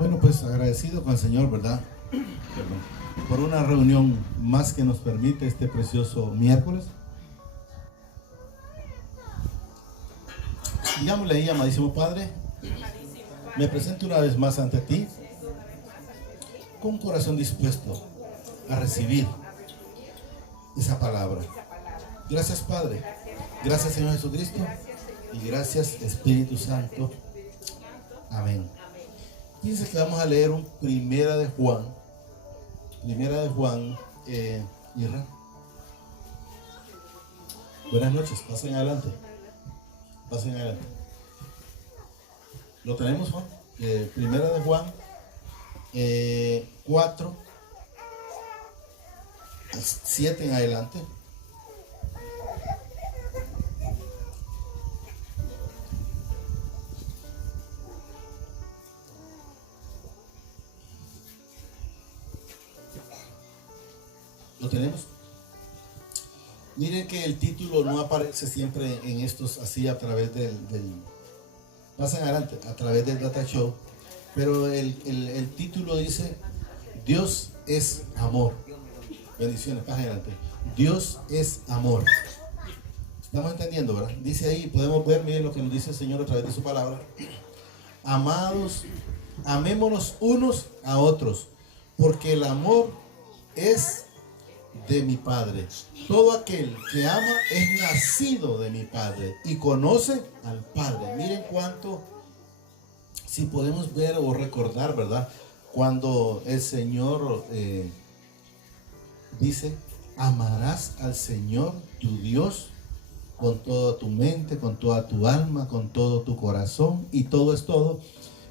Bueno, pues agradecido con el Señor, ¿verdad? Perdón. Por una reunión más que nos permite este precioso miércoles. Digámosle ahí, amadísimo Padre, me presento una vez más ante ti con un corazón dispuesto a recibir esa palabra. Gracias, Padre. Gracias, Señor Jesucristo. Y gracias, Espíritu Santo. Amén. Fíjense que vamos a leer un Primera de Juan. Primera de Juan. Irra. Buenas noches, pasen adelante. Pasen adelante. ¿Lo tenemos, Juan? Primera de Juan 4, 7 en adelante. ¿Lo tenemos? Miren que el título no aparece siempre en estos así a través del pasan adelante, a través del Data Show, pero el título dice Dios es amor. Bendiciones, pasen adelante. Dios es amor. Estamos entendiendo, ¿verdad? Dice ahí, podemos ver, miren lo que nos dice el Señor a través de su palabra. Amados, amémonos unos a otros, porque el amor es de mi Padre. Todo aquel que ama es nacido de mi Padre y conoce al Padre. Miren cuánto, si podemos ver o recordar, ¿verdad? Cuando el Señor dice, amarás al Señor tu Dios con toda tu mente, con toda tu alma, con todo tu corazón, y todo es todo.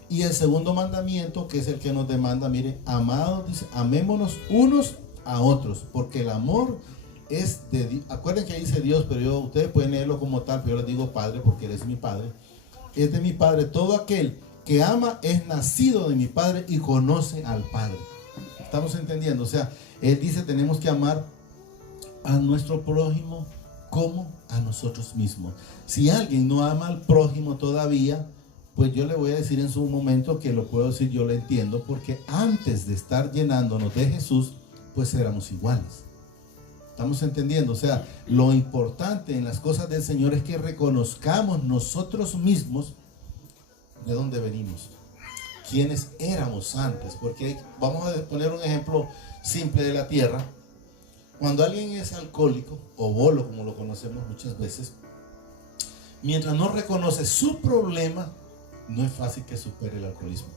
Y el segundo mandamiento, que es el que nos demanda, miren, amados, dice, amémonos unos a otros, porque el amor es de Dios. Acuerden que dice Dios, pero ustedes pueden leerlo como tal, pero yo les digo Padre, porque Él es mi Padre. Es de mi Padre. Todo aquel que ama es nacido de mi Padre y conoce al Padre. ¿Estamos entendiendo? O sea, Él dice, tenemos que amar a nuestro prójimo como a nosotros mismos. Si alguien no ama al prójimo todavía, pues yo le voy a decir en su momento que lo puedo decir, yo lo entiendo, porque antes de estar llenándonos de Jesús, pues éramos iguales. ¿Estamos entendiendo? O sea, lo importante en las cosas del Señor es que reconozcamos nosotros mismos de dónde venimos, quiénes éramos antes. Porque vamos a poner un ejemplo simple de la tierra. Cuando alguien es alcohólico o bolo, como lo conocemos muchas veces, mientras no reconoce su problema, no es fácil que supere el alcoholismo.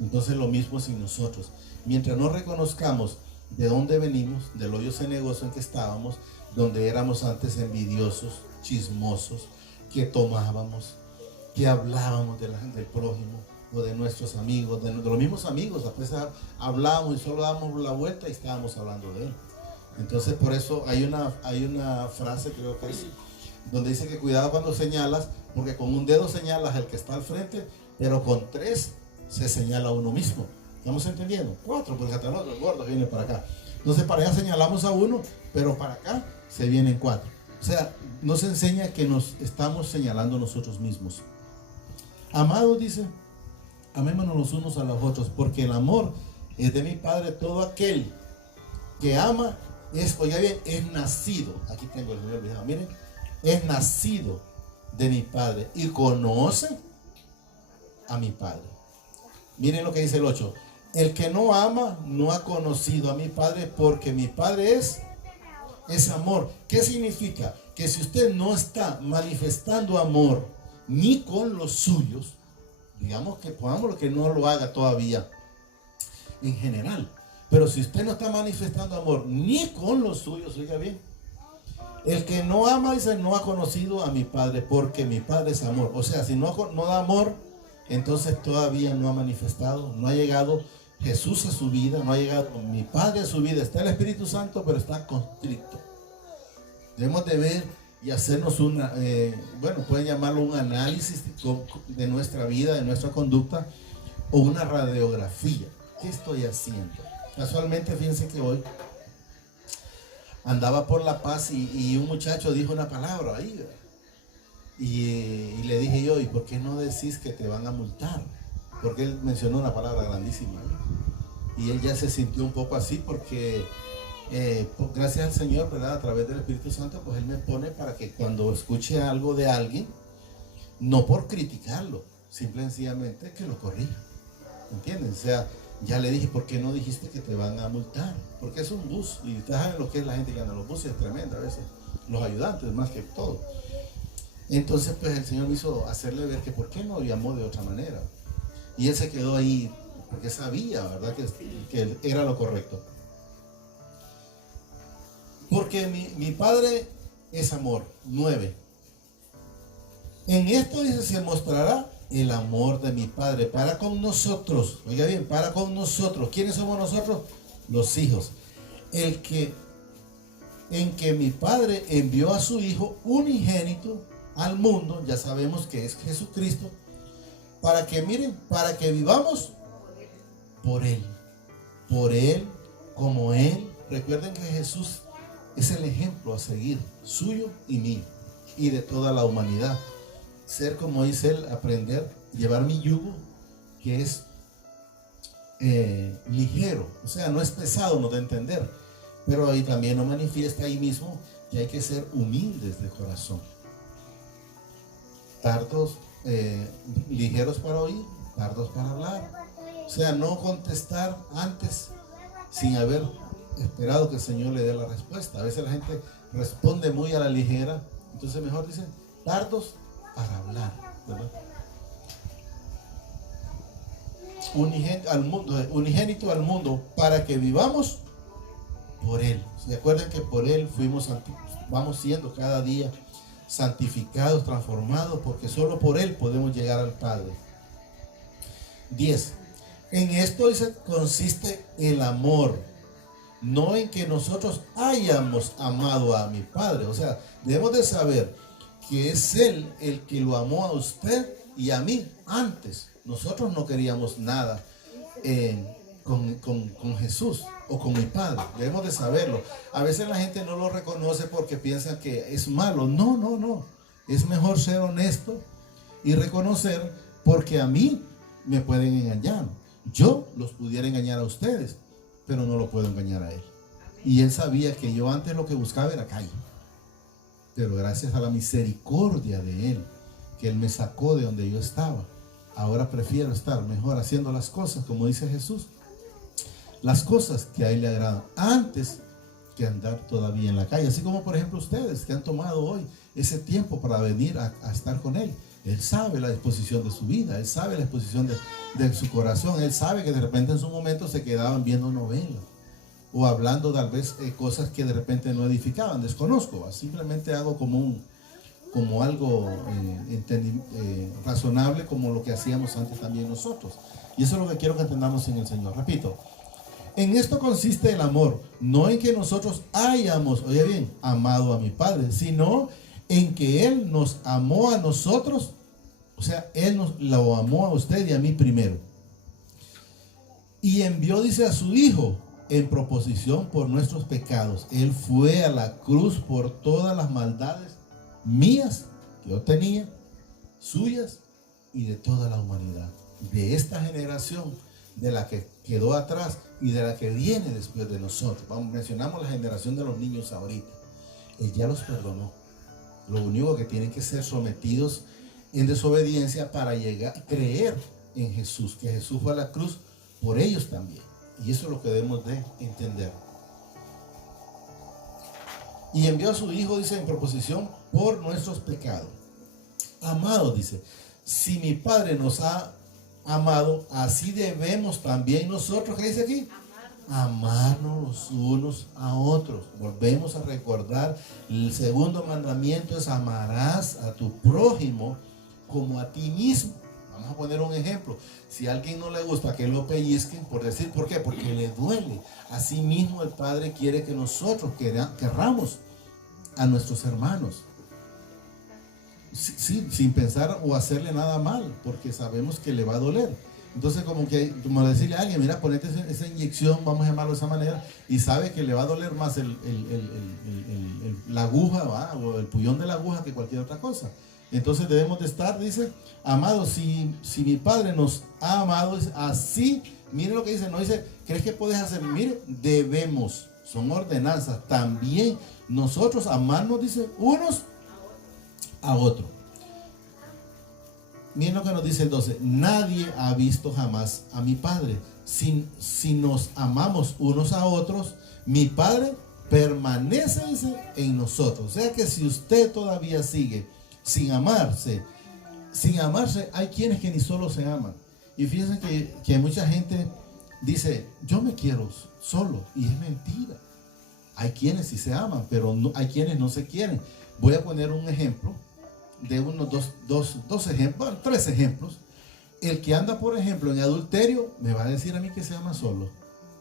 Entonces lo mismo sin nosotros. Mientras no reconozcamos de dónde venimos, del hoyo cenagoso en que estábamos, donde éramos antes envidiosos, chismosos, que tomábamos, que hablábamos del prójimo o de nuestros amigos, de los mismos amigos, a pesar hablábamos y solo dábamos la vuelta y estábamos hablando de él. Entonces por eso hay una frase, creo que es, donde dice que cuidado cuando señalas, porque con un dedo señalas al que está al frente, pero con 3 se señala a uno mismo. ¿Estamos entendiendo? 4, porque hasta el otro gordo viene para acá. Entonces para allá señalamos a 1, pero para acá se vienen 4. O sea, nos enseña que nos estamos señalando nosotros mismos. Amados, dice, amémonos los unos a los otros, porque el amor es de mi Padre. Todo aquel que ama es, oiga bien, es nacido. Aquí tengo el Señor olvidado, miren, es nacido de mi Padre y conoce a mi Padre. Miren lo que dice el 8. El que no ama no ha conocido a mi Padre, porque mi Padre es amor. ¿Qué significa? Que si usted no está manifestando amor ni con los suyos, digamos que pongámoslo que no lo haga todavía en general, pero si usted no está manifestando amor ni con los suyos, oiga bien, el que no ama, dice, no ha conocido a mi Padre, porque mi Padre es amor. O sea, si no da amor, entonces todavía no ha manifestado, no ha llegado Jesús a su vida, no ha llegado mi Padre a su vida. Está el Espíritu Santo, pero está constricto. Debemos de ver y hacernos pueden llamarlo un análisis de nuestra vida, de nuestra conducta, o una radiografía. ¿Qué estoy haciendo? Casualmente, fíjense que hoy andaba por La Paz y un muchacho dijo una palabra ahí, y le dije yo, ¿y por qué no decís que te van a multar? porque él mencionó una palabra grandísima, ¿eh? Y él ya se sintió un poco así porque gracias al Señor, ¿verdad? A través del Espíritu Santo, pues él me pone para que cuando escuche algo de alguien, no por criticarlo, simple y sencillamente que lo corrija, ¿entiendes? O sea, ya le dije, ¿por qué no dijiste que te van a multar? Porque es un bus, y ustedes saben lo que es la gente que anda en los buses, es tremenda a veces, los ayudantes más que todo. Entonces pues el Señor me hizo hacerle ver que por qué no llamó de otra manera, y él se quedó ahí porque sabía, ¿verdad? Que era lo correcto. Porque mi Padre es amor. 9. En esto dice, se mostrará el amor de mi Padre para con nosotros. Oiga bien, para con nosotros. ¿Quiénes somos nosotros? Los hijos. En que mi Padre envió a su Hijo unigénito al mundo, ya sabemos que es Jesucristo, para que miren, para que vivamos por Él. Por Él, como Él. Recuerden que Jesús es el ejemplo a seguir, suyo y mío, y de toda la humanidad. Ser como dice él, aprender, llevar mi yugo, que es ligero, o sea, no es pesado, no de entender, pero ahí también nos manifiesta ahí mismo que hay que ser humildes de corazón, tardos, ligeros para oír, tardos para hablar, o sea, no contestar antes sin haber esperado que el Señor le dé la respuesta. A veces la gente responde muy a la ligera, entonces mejor dicen tardos para hablar, ¿verdad? Unigénito al mundo para que vivamos por Él. Recuerden que por Él vamos siendo cada día santificados, transformados, porque solo por Él podemos llegar al Padre. 10. En esto consiste el amor, no en que nosotros hayamos amado a mi Padre. O sea, debemos de saber que es Él el que lo amó a usted y a mí antes. Nosotros no queríamos nada con Jesús o con mi Padre. Debemos de saberlo. A veces la gente no lo reconoce porque piensa que es malo. No, no, no. Es mejor ser honesto y reconocer, porque a mí me pueden engañar. Yo los pudiera engañar a ustedes, pero no lo puedo engañar a Él. Y Él sabía que yo antes lo que buscaba era calle. Pero gracias a la misericordia de Él, que Él me sacó de donde yo estaba, ahora prefiero estar mejor haciendo las cosas, como dice Jesús, las cosas que a Él le agradan, antes que andar todavía en la calle. Así como por ejemplo ustedes que han tomado hoy ese tiempo para venir a estar con Él. Él sabe la disposición de su vida, Él sabe la disposición de su corazón, Él sabe que de repente en su momento se quedaban viendo novelas o hablando tal vez cosas que de repente no edificaban, desconozco, simplemente hago como algo razonable, como lo que hacíamos antes también nosotros. Y eso es lo que quiero que entendamos en el Señor. Repito, en esto consiste el amor, no en que nosotros hayamos, oye bien, amado a mi Padre, sino en que Él nos amó a nosotros, o sea, Él nos lo amó a usted y a mí primero. Y envió, dice, a su Hijo en proposición por nuestros pecados. Él fue a la cruz por todas las maldades mías que yo tenía, suyas y de toda la humanidad, de esta generación, de la que quedó atrás y de la que viene después de nosotros. Mencionamos la generación de los niños ahorita. Él ya los perdonó. Lo único que tienen que ser sometidos en desobediencia para llegar a creer en Jesús, que Jesús fue a la cruz por ellos también. Y eso es lo que debemos de entender. Y envió a su Hijo, dice, en proposición por nuestros pecados. Amados, dice, si mi Padre nos ha amado, así debemos también nosotros, ¿qué dice aquí? Amarnos los unos a otros. Volvemos a recordar, el segundo mandamiento es: amarás a tu prójimo como a ti mismo. Vamos a poner un ejemplo. Si a alguien no le gusta que lo pellizquen, ¿por qué? Porque le duele. Así mismo el Padre quiere que nosotros querramos a nuestros hermanos, sí, sin pensar o hacerle nada mal, porque sabemos que le va a doler. Entonces como decirle a alguien: mira, ponete esa inyección, vamos a llamarlo de esa manera, y sabe que le va a doler más la aguja, ¿va? O el puñón de la aguja que cualquier otra cosa. Entonces debemos de estar, dice, amados, si mi Padre nos ha amado, así, mire lo que dice, no dice, ¿crees que puedes hacer? Mire, debemos, son ordenanzas, también nosotros amarnos, dice, unos a otros. Miren lo que nos dice el 12, nadie ha visto jamás a mi Padre. Si nos amamos unos a otros, mi Padre permanece, dice, en nosotros. O sea que si usted todavía sigue sin amarse, hay quienes que ni solo se aman. Y fíjense que mucha gente dice, yo me quiero solo, y es mentira. Hay quienes sí se aman, pero no, hay quienes no se quieren. Voy a poner un ejemplo de unos dos ejemplos, 3 ejemplos. El que anda, por ejemplo, en adulterio, me va a decir a mí que se ama solo.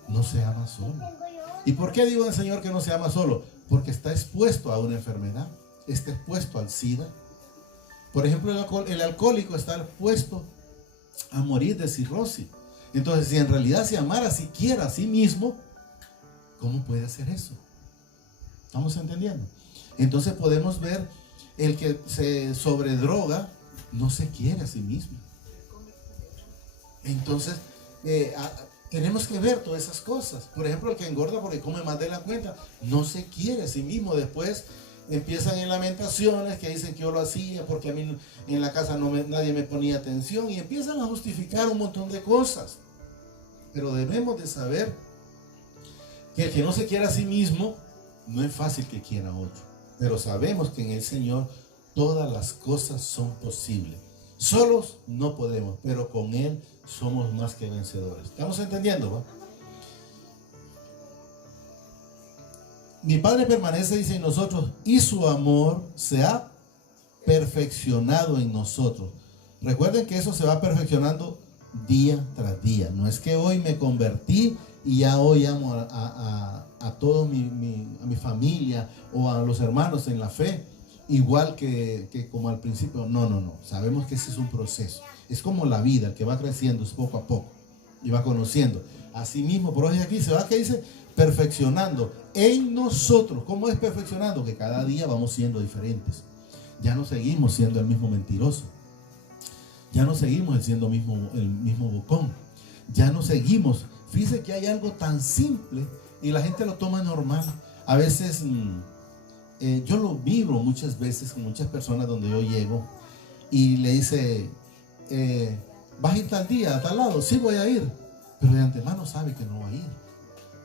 No se ama solo. ¿Y por qué digo al Señor que no se ama solo? Porque está expuesto a una enfermedad, está expuesto al SIDA. Por ejemplo, el alcohólico está expuesto a morir de cirrosis. Entonces, si en realidad se amara siquiera a sí mismo, ¿cómo puede hacer eso? ¿Estamos entendiendo? Entonces podemos ver, el que se sobredroga no se quiere a sí mismo. Entonces, tenemos que ver todas esas cosas. Por ejemplo, el que engorda porque come más de la cuenta, no se quiere a sí mismo. Después empiezan en lamentaciones que dicen que yo lo hacía porque a mí en la casa nadie me ponía atención, y empiezan a justificar un montón de cosas. Pero debemos de saber que el que no se quiere a sí mismo, no es fácil que quiera a otro. Pero sabemos que en el Señor todas las cosas son posibles. Solos no podemos, pero con Él somos más que vencedores. ¿Estamos entendiendo? ¿Va? Mi Padre permanece, dice, en nosotros, y su amor se ha perfeccionado en nosotros. Recuerden que eso se va perfeccionando día tras día. No es que hoy me convertí y ya hoy amo a toda mi familia o a los hermanos en la fe, igual que como al principio. No. Sabemos que ese es un proceso. Es como la vida, el que va creciendo es poco a poco y va conociendo. Así mismo, por hoy aquí se va, que dice, perfeccionando en nosotros. ¿Cómo es perfeccionando? Que cada día vamos siendo diferentes. Ya no seguimos siendo el mismo mentiroso. Ya no seguimos siendo el mismo bocón. Ya no seguimos. Fíjese que hay algo tan simple y la gente lo toma normal. A veces, yo lo vivo muchas veces con muchas personas donde yo llego y le dice, ¿vas a ir tal día, a tal lado? Sí, voy a ir. Pero de antemano sabe que no va a ir.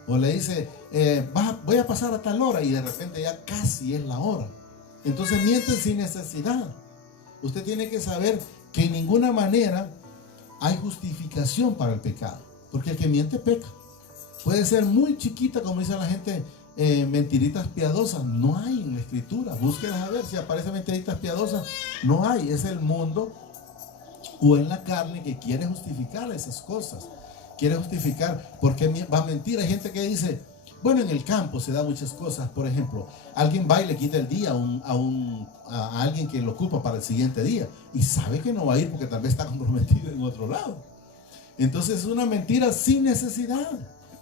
O le dice, voy a pasar a tal hora, y de repente ya casi es la hora. Entonces mienten sin necesidad. Usted tiene que saber que en ninguna manera hay justificación para el pecado, porque el que miente peca. Puede ser muy chiquita, como dice la gente, mentiritas piadosas. No hay en la escritura. Búsquenlas a ver si aparecen mentiritas piadosas. No hay. Es el mundo o en la carne que quiere justificar esas cosas. Quiere justificar porque va a mentir. Hay gente que dice, bueno, en el campo se da muchas cosas. Por ejemplo, alguien va y le quita el día a alguien que lo ocupa para el siguiente día, y sabe que no va a ir porque tal vez está comprometido en otro lado. Entonces es una mentira sin necesidad.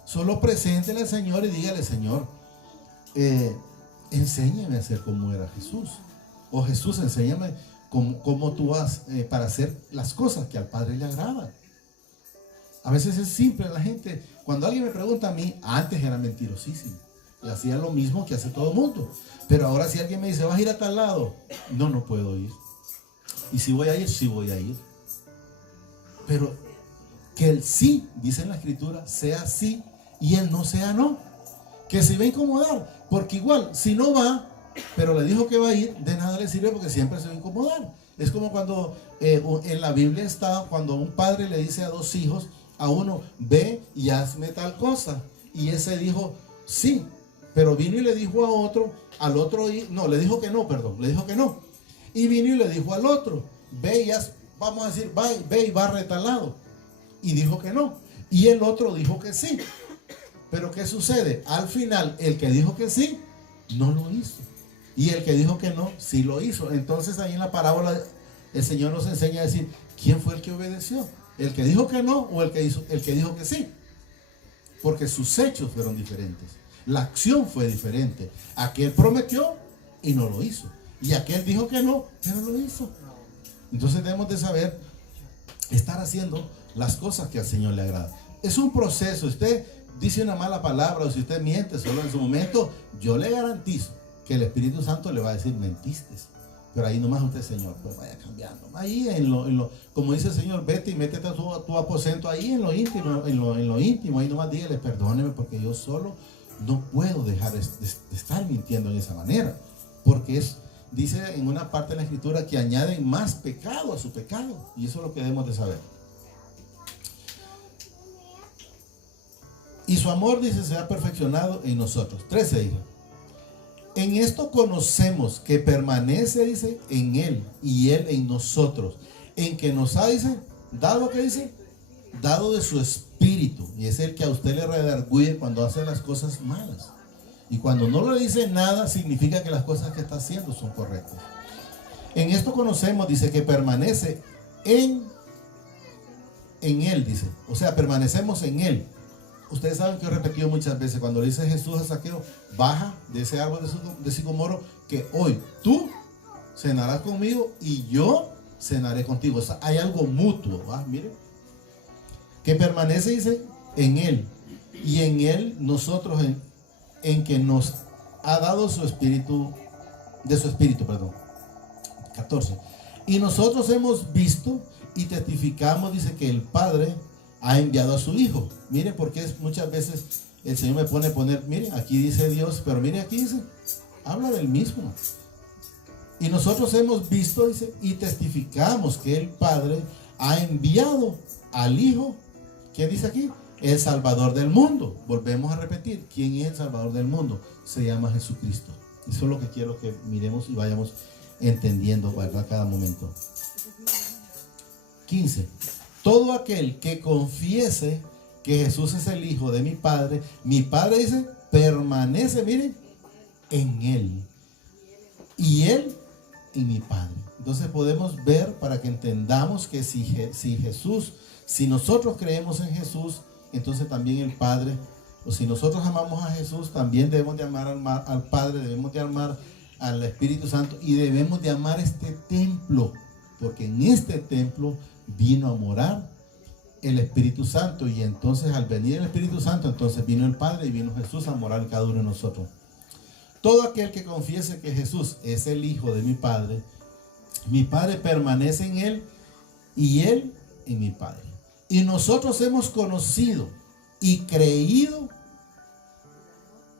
Solo preséntele al Señor y dígale, Señor, enséñame a hacer como era Jesús. O Jesús, enséñame cómo tú vas para hacer las cosas que al Padre le agradan. A veces es simple. La gente, cuando alguien me pregunta a mí, antes era mentirosísimo y hacía lo mismo que hace todo el mundo. Pero ahora si alguien me dice, ¿vas a ir a tal lado? No puedo ir. Y si voy a ir, sí voy a ir. Pero que el sí, dice en la escritura, sea sí y el no sea no. Que se va a incomodar, porque igual, si no va, pero le dijo que va a ir, de nada le sirve porque siempre se va a incomodar. Es como cuando en la Biblia está, cuando un padre le dice a 2 hijos, a uno, ve y hazme tal cosa. Y ese dijo, sí, pero vino y le dijo a otro, al otro, no, le dijo que no, perdón, le dijo que no. Y vino y le dijo al otro, ve y haz, vamos a decir, ve y barre tal lado. Y dijo que no. Y el otro dijo que sí. Pero ¿qué sucede? Al final, el que dijo que sí, no lo hizo. Y el que dijo que no, sí lo hizo. Entonces ahí en la parábola, el Señor nos enseña a decir, ¿quién fue el que obedeció? ¿El que dijo que no o el que dijo que sí? Porque sus hechos fueron diferentes. La acción fue diferente. Aquel prometió y no lo hizo. Y aquel dijo que no, pero lo hizo. Entonces debemos de saber estar haciendo las cosas que al Señor le agrada. Es un proceso. Usted dice una mala palabra o si usted miente solo en su momento, yo le garantizo que el Espíritu Santo le va a decir mentiste. Pero ahí nomás usted, Señor, pues vaya cambiando. Ahí como dice el Señor, vete y métete a tu aposento ahí en lo íntimo, ahí nomás dígale, perdóneme porque yo solo no puedo dejar de estar mintiendo en esa manera. Porque dice en una parte de la Escritura que añaden más pecado a su pecado. Y eso es lo que debemos de saber. Y su amor, dice, se ha perfeccionado en nosotros. 13 dice. En esto conocemos que permanece, dice, en Él y Él en nosotros. En que nos ha, dice, dado, ¿qué dice? Dado de su Espíritu. Y es el que a usted le redarguye cuando hace las cosas malas. Y cuando no le dice nada, significa que las cosas que está haciendo son correctas. En esto conocemos, dice, que permanece en Él, dice. O sea, permanecemos en Él. Ustedes saben que yo he repetido muchas veces, cuando le dice Jesús a Zaqueo, baja de ese árbol de sicomoro, que hoy tú cenarás conmigo y yo cenaré contigo. O sea, hay algo mutuo, ¿va? Mire, que permanece, dice, en Él y en Él nosotros, en que nos ha dado su espíritu, de su espíritu, perdón. 14. Y nosotros hemos visto y testificamos, dice, que el Padre ha enviado a su Hijo. Mire, porque muchas veces el Señor me pone a poner, mire, aquí dice Dios, pero mire, aquí dice, habla del mismo. Y nosotros hemos visto, dice, y testificamos que el Padre ha enviado al Hijo. ¿Qué dice aquí? El Salvador del mundo. Volvemos a repetir, ¿quién es el Salvador del mundo? Se llama Jesucristo. Eso es lo que quiero que miremos y vayamos entendiendo, ¿verdad? Cada momento. 15. Todo aquel que confiese que Jesús es el Hijo de mi Padre dice, permanece, miren, en Él. Y Él en mi Padre. Entonces podemos ver, para que entendamos que si nosotros creemos en Jesús, entonces también el Padre, o si nosotros amamos a Jesús, también debemos de amar al Padre, debemos de amar al Espíritu Santo y debemos de amar este templo, porque en este templo vino a morar el Espíritu Santo, y entonces al venir el Espíritu Santo, entonces vino el Padre y vino Jesús a morar en cada uno de nosotros. Todo aquel que confiese que Jesús es el Hijo de mi Padre permanece en Él y Él en mi Padre. Y nosotros hemos conocido y creído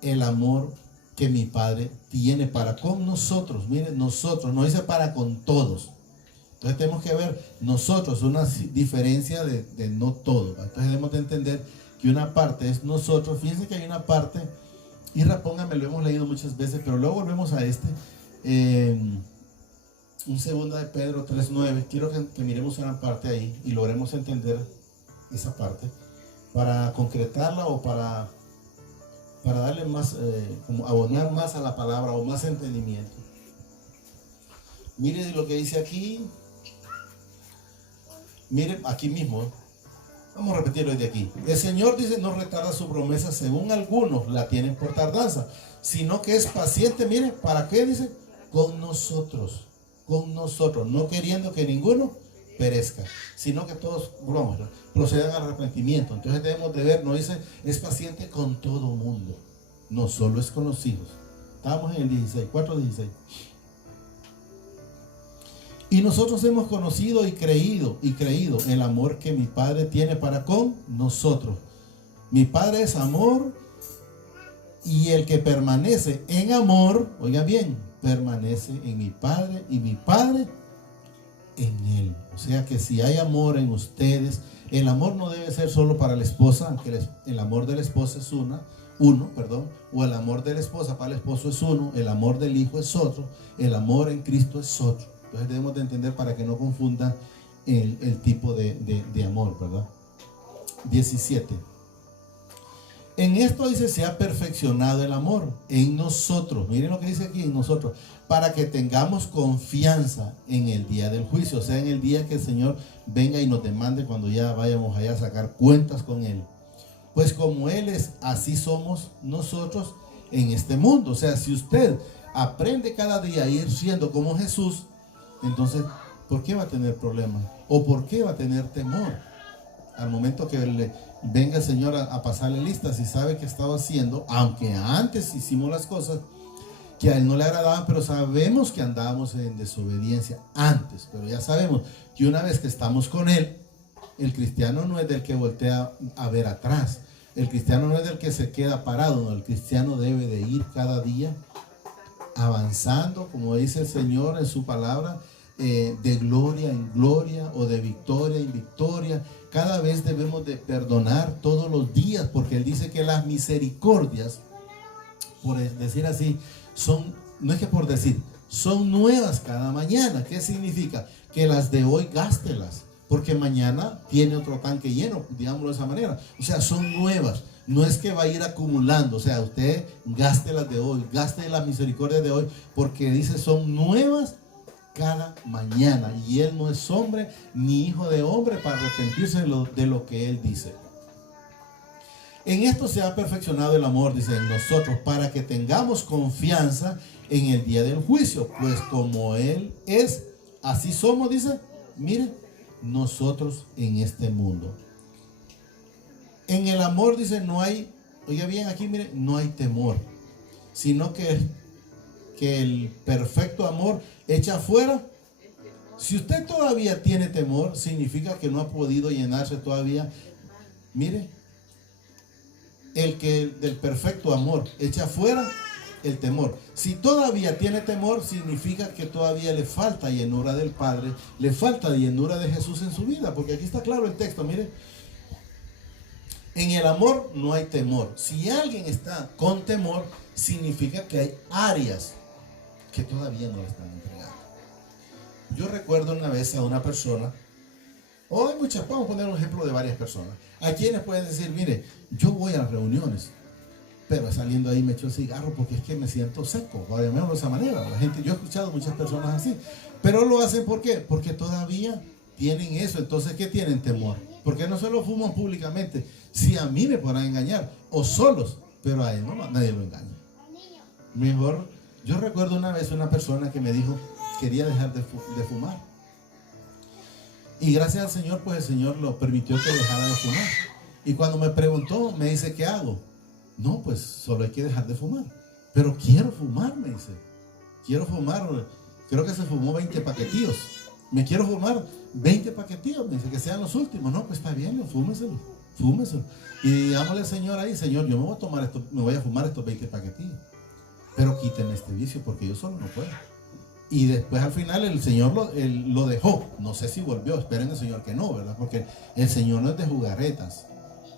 el amor que mi Padre tiene para con nosotros. Miren, nosotros, no dice para con todos. Entonces tenemos que ver nosotros, una diferencia de no todo. Entonces debemos de entender que una parte es nosotros. Fíjense que hay una parte, y repóngame, lo hemos leído muchas veces, pero luego volvemos a un segunda de Pedro 3:9. Quiero que miremos una parte ahí y logremos entender esa parte para concretarla o para darle más, como abonar más a la palabra o más entendimiento. Mire lo que dice aquí. Mire aquí mismo. Vamos a repetirlo desde aquí. El Señor, dice, no retarda su promesa, según algunos la tienen por tardanza, sino que es paciente. Mire, ¿para qué? Dice, con nosotros, no queriendo que ninguno perezca, sino que todos procedan al arrepentimiento. Entonces debemos de ver, no dice, es paciente con todo mundo, no solo es con los hijos. Estamos en el 4:16. Y nosotros hemos conocido y creído el amor que mi Padre tiene para con nosotros. Mi Padre es amor, y el que permanece en amor, oiga bien, permanece en mi Padre y mi Padre en Él. O sea que si hay amor en ustedes, el amor no debe ser solo para la esposa, aunque el amor de la esposa es uno, o el amor de la esposa para el esposo es uno, el amor del hijo es otro, el amor en Cristo es otro. Entonces debemos de entender para que no confundan el tipo de amor, ¿verdad? 17. En esto dice, se ha perfeccionado el amor en nosotros. Miren lo que dice aquí, en nosotros, para que tengamos confianza en el día del juicio, o sea, en el día que el Señor venga y nos demande, cuando ya vayamos allá a sacar cuentas con Él. Pues como Él es, así somos nosotros en este mundo. O sea, si usted aprende cada día a ir siendo como Jesús, entonces, ¿por qué va a tener problemas? ¿O por qué va a tener temor? Al momento que venga el Señor a pasarle listas y sabe que estaba haciendo, aunque antes hicimos las cosas que a Él no le agradaban, pero sabemos que andábamos en desobediencia antes, pero ya sabemos que una vez que estamos con Él, el cristiano no es del que voltea a ver atrás, el cristiano no es del que se queda parado, no, el cristiano debe de ir cada día avanzando, como dice el Señor en su palabra, de gloria en gloria o de victoria en victoria. Cada vez debemos de perdonar todos los días, porque Él dice que las misericordias, por decir así, no es que por decir, son nuevas cada mañana. ¿Qué significa? Que las de hoy gástelas, porque mañana tiene otro tanque lleno, digámoslo de esa manera. O sea, son nuevas. No es que va a ir acumulando, o sea, usted gaste las de hoy, gaste las misericordias de hoy, porque dice son nuevas cada mañana. Y Él no es hombre ni hijo de hombre para arrepentirse de lo que Él dice. En esto se ha perfeccionado el amor, dice, en nosotros, para que tengamos confianza en el día del juicio, pues como Él es, así somos, dice, mire, nosotros en este mundo. En el amor, dice, no hay, oiga bien aquí, mire, no hay temor, sino que el perfecto amor echa fuera. Si usted todavía tiene temor, significa que no ha podido llenarse todavía. Mire, el que del perfecto amor echa fuera el temor. Si todavía tiene temor, significa que todavía le falta llenura del Padre, le falta llenura de Jesús en su vida, porque aquí está claro el texto, mire. En el amor no hay temor. Si alguien está con temor, significa que hay áreas que todavía no le están entregando. Yo recuerdo una vez a una persona, o hay muchas, vamos a poner un ejemplo de varias personas, a quienes pueden decir, mire, yo voy a las reuniones, pero saliendo ahí me echo el cigarro porque es que me siento seco, para llamarlo de esa manera. La gente, yo he escuchado muchas personas así, pero lo hacen ¿por qué? Porque todavía tienen eso. Entonces, ¿qué tienen? Temor. Porque no se lo fuman públicamente. Si a mí me podrán engañar, o solos, pero a él no, nadie lo engaña. Mejor, yo recuerdo una vez una persona que me dijo, quería dejar de fumar. Y gracias al Señor, pues el Señor lo permitió que dejara de fumar. Y cuando me preguntó, me dice, ¿qué hago? No, pues solo hay que dejar de fumar. Pero quiero fumar, me dice. Quiero fumar. Creo que se fumó 20 paquetillos. Me quiero fumar 20 paquetillos. Me dice que sean los últimos. No, pues está bien, fúmeselo. Fúmeselo. Y digámosle al Señor ahí, Señor, yo me voy a tomar esto, me voy a fumar estos 20 paquetillos. Pero quíteme este vicio porque yo solo no puedo. Y después al final el Señor lo dejó. No sé si volvió. Esperen el Señor que no, ¿verdad? Porque el Señor no es de jugarretas.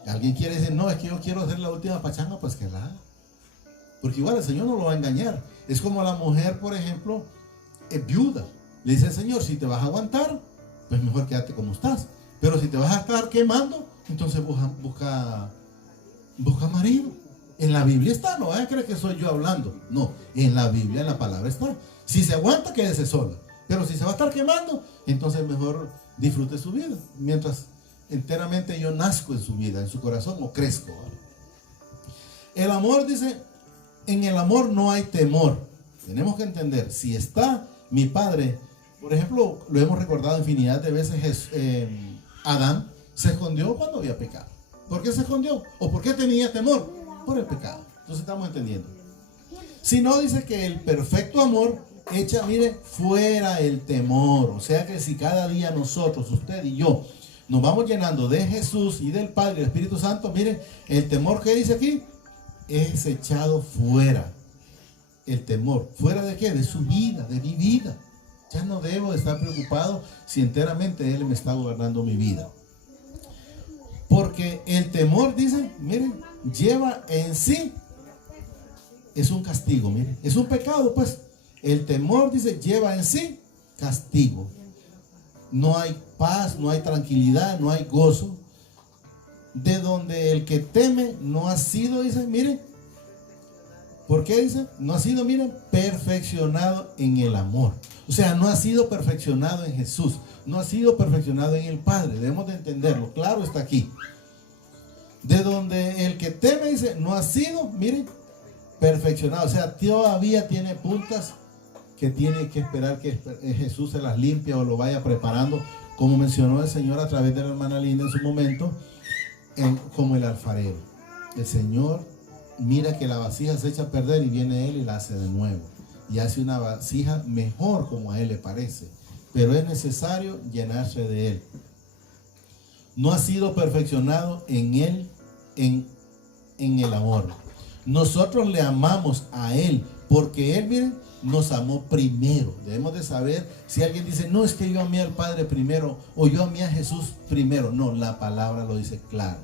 Alguien quiere decir, no, es que yo quiero hacer la última pachanga, pues que la haga. Porque igual el Señor no lo va a engañar. Es como la mujer, por ejemplo, es viuda. Le dice al Señor, si te vas a aguantar, pues mejor quédate como estás. Pero si te vas a estar quemando, entonces busca marido. En la Biblia está, no vaya a creer que soy yo hablando. No, en la Biblia, en la palabra está. Si se aguanta, quédese sola. Pero si se va a estar quemando, entonces mejor disfrute su vida. Mientras enteramente yo nazco en su vida, en su corazón, o crezco. ¿Vale? El amor, dice, en el amor no hay temor. Tenemos que entender, si está mi Padre, por ejemplo, lo hemos recordado infinidad de veces, Adán se escondió cuando había pecado. ¿Por qué se escondió? ¿O por qué tenía temor? Por el pecado. Entonces estamos entendiendo. Si no, dice que el perfecto amor echa, mire, fuera el temor. O sea que si cada día nosotros, usted y yo, nos vamos llenando de Jesús y del Padre y del Espíritu Santo, miren, el temor que dice aquí es echado fuera. El temor, ¿fuera de qué? De su vida, de mi vida. Ya no debo de estar preocupado si enteramente Él me está gobernando mi vida. Porque el temor, dice, miren, lleva en sí, es un castigo, miren, es un pecado, pues. El temor, dice, lleva en sí castigo. No hay paz, no hay tranquilidad, no hay gozo. De donde el que teme no ha sido, dice, miren, ¿por qué dice? No ha sido, miren, perfeccionado en el amor. O sea, no ha sido perfeccionado en Jesús, no ha sido perfeccionado en el Padre. Debemos de entenderlo, claro está aquí. De donde el que teme, dice, no ha sido, miren, perfeccionado. O sea, todavía tiene puntas que tiene que esperar que Jesús se las limpie o lo vaya preparando, como mencionó el Señor a través de la hermana Linda en su momento, como el alfarero. El Señor mira que la vasija se echa a perder y viene Él y la hace de nuevo. Y hace una vasija mejor como a Él le parece. Pero es necesario llenarse de Él. No ha sido perfeccionado en Él, en el amor. Nosotros le amamos a Él porque Él, miren, nos amó primero. Debemos de saber, si alguien dice, no, es que yo amé al Padre primero o yo amé a Jesús primero. No, la palabra lo dice claro.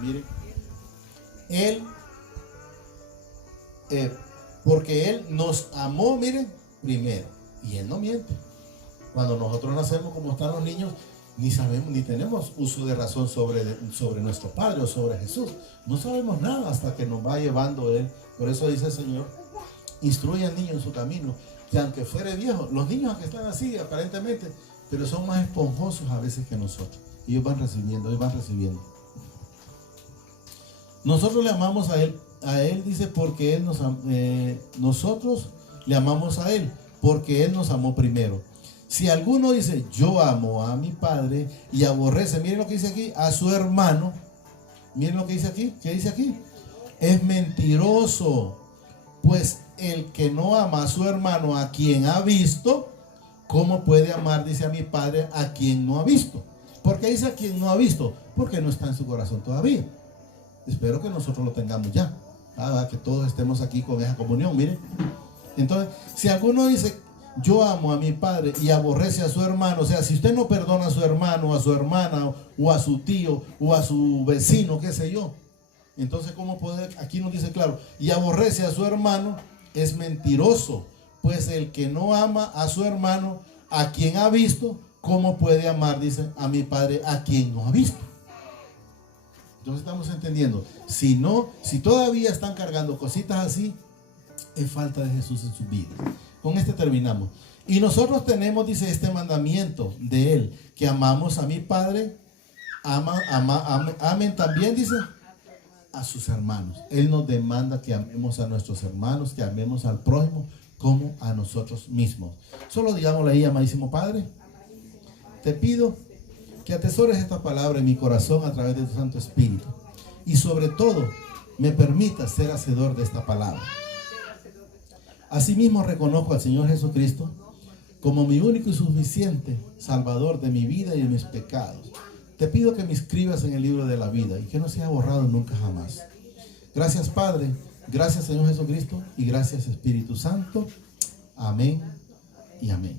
Miren, Él, porque Él nos amó, miren, primero. Y Él no miente. Cuando nosotros nacemos, como están los niños, ni sabemos, ni tenemos uso de razón sobre nuestro Padre o sobre Jesús. No sabemos nada hasta que nos va llevando Él. Por eso dice el Señor, instruye al niño en su camino, que aunque fuere viejo, los niños que están así aparentemente, pero son más esponjosos a veces que nosotros. Ellos van recibiendo. Nosotros le amamos a Él dice, porque Él nosotros le amamos a Él, porque Él nos amó primero. Si alguno dice, yo amo a mi Padre y aborrece, miren lo que dice aquí, a su hermano, miren lo que dice aquí, ¿qué dice aquí? Es mentiroso, pues el que no ama a su hermano a quien ha visto, ¿cómo puede amar, dice, a mi Padre a quien no ha visto? ¿Por qué dice a quien no ha visto? Porque no está en su corazón todavía. Espero que nosotros lo tengamos ya, que todos estemos aquí con esa comunión, miren. Entonces, si alguno dice, yo amo a mi Padre y aborrece a su hermano, o sea, si usted no perdona a su hermano, a su hermana, o a su tío, o a su vecino, qué sé yo, entonces, ¿cómo puede? Aquí nos dice claro, y aborrece a su hermano, es mentiroso, pues el que no ama a su hermano, a quien ha visto, ¿cómo puede amar, dice, a mi Padre a quien no ha visto? Entonces estamos entendiendo, si todavía están cargando cositas así, es falta de Jesús en su vida. Con este terminamos. Y nosotros tenemos, dice, este mandamiento de Él, que amamos a mi Padre, amen también, dice, a sus hermanos. Él nos demanda que amemos a nuestros hermanos, que amemos al prójimo como a nosotros mismos. Solo digámosle ahí, amadísimo Padre, te pido que atesores esta palabra en mi corazón a través de tu Santo Espíritu. Y sobre todo, me permitas ser hacedor de esta palabra. Asimismo reconozco al Señor Jesucristo como mi único y suficiente Salvador de mi vida y de mis pecados. Te pido que me inscribas en el libro de la vida y que no sea borrado nunca jamás. Gracias, Padre. Gracias, Señor Jesucristo. Y gracias, Espíritu Santo. Amén y amén.